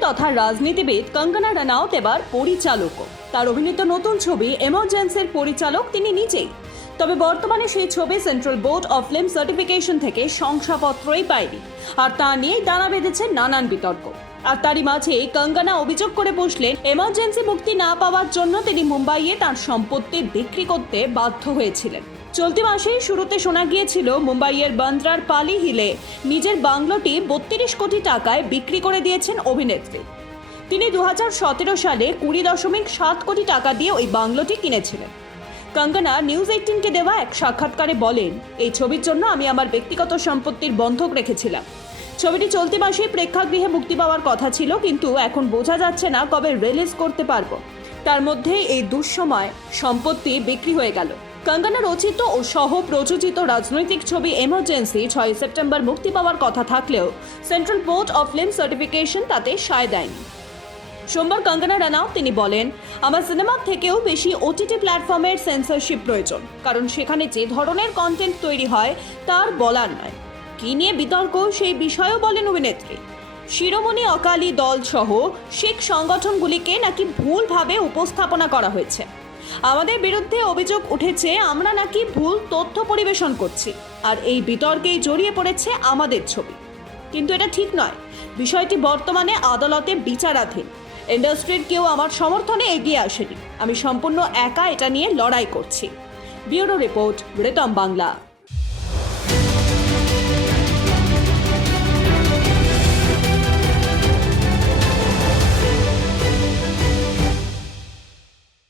তথা রাজনীতিবিদ কঙ্গনা রানাওত এবার পরিচালকও তার অভিনীত নতুন ছবি এমার্জেন্সির পরিচালক তিনি নিজেই। তবে বর্তমানে সেই ছবি central board of film certification থেকে শংসাপত্রই পায়নি। আর তা নিয়েই দানা বেঁধেছে নানান বিতর্ক। আর তারই মাঝে কঙ্গনা অভিযোগ করে বসলেন, এমার্জেন্সি মুক্তি না পাওয়ার জন্য তিনি মুম্বাইয়ে তার সম্পত্তি বিক্রি করতে বাধ্য হয়েছিলেন। চলতি মাসেই শুরুতে শোনা গিয়েছিল, মুম্বাইয়ের বান্দ্রার পালি হিলে নিজের বাংলোটি বত্রিশ কোটি টাকায় বিক্রি করে দিয়েছেন অভিনেত্রী। তিনি দু হাজার সতেরো সালে কুড়ি দশমিক সাত কোটি টাকা দিয়ে ওই বাংলোটি কিনেছিলেন। কঙ্গনা নিউজ এইটিনকে দেওয়া এক সাক্ষাৎকারে বলেন, এই ছবির জন্য আমি আমার ব্যক্তিগত সম্পত্তির বন্ধক রেখেছিলাম। ছবিটি চলতি মাসেই প্রেক্ষাগৃহে মুক্তি পাওয়ার কথা ছিল, কিন্তু এখন বোঝা যাচ্ছে না কবে রিলিজ করতে পারব। তার মধ্যে এই দুঃসময় সম্পত্তি বিক্রি হয়ে গেল। কঙ্গনা রচিত ও সহ প্রযোজিত রাজনৈতিক ছবি এমার্জেন্সি ছয় সেপ্টেম্বর মুক্তি পাওয়ার কথা থাকলেও central board of film certification তাতে সায় দেয়নি। সোমবার কঙ্গনা রানাও তিনি বলেন, আমার সিনেমার থেকেও বেশি ওটিটি প্ল্যাটফর্মের সেন্সরশিপ প্রয়োজন, কারণ সেখানে যে ধরনের কন্টেন্ট তৈরি হয়, তার বলার নয়। কি নিয়ে বিতর্ক সেই বিষয়েও বলেন অভিনেত্রী। শিরোমণি, অকালি দল সহ শিখ সংগঠনগুলিকে নাকি ভুলভাবে উপস্থাপনা করা হয়েছে। আমাদের বিরুদ্ধে অভিযোগ উঠেছে, আমরা নাকি ভুল তথ্য পরিবেশন করছি আর এই বিতর্কেই জড়িয়ে পড়েছে আমাদের ছবি। কিন্তু এটা ঠিক নয়। বিষয়টি বর্তমানে আদালতে বিচারাধীন। ইন্ডাস্ট্রির কেউ আমার সমর্থনে এগিয়ে আসেনি। আমি সম্পূর্ণ একা এটা নিয়ে লড়াই করছি। ব্যুরো রিপোর্ট রেতম বাংলা।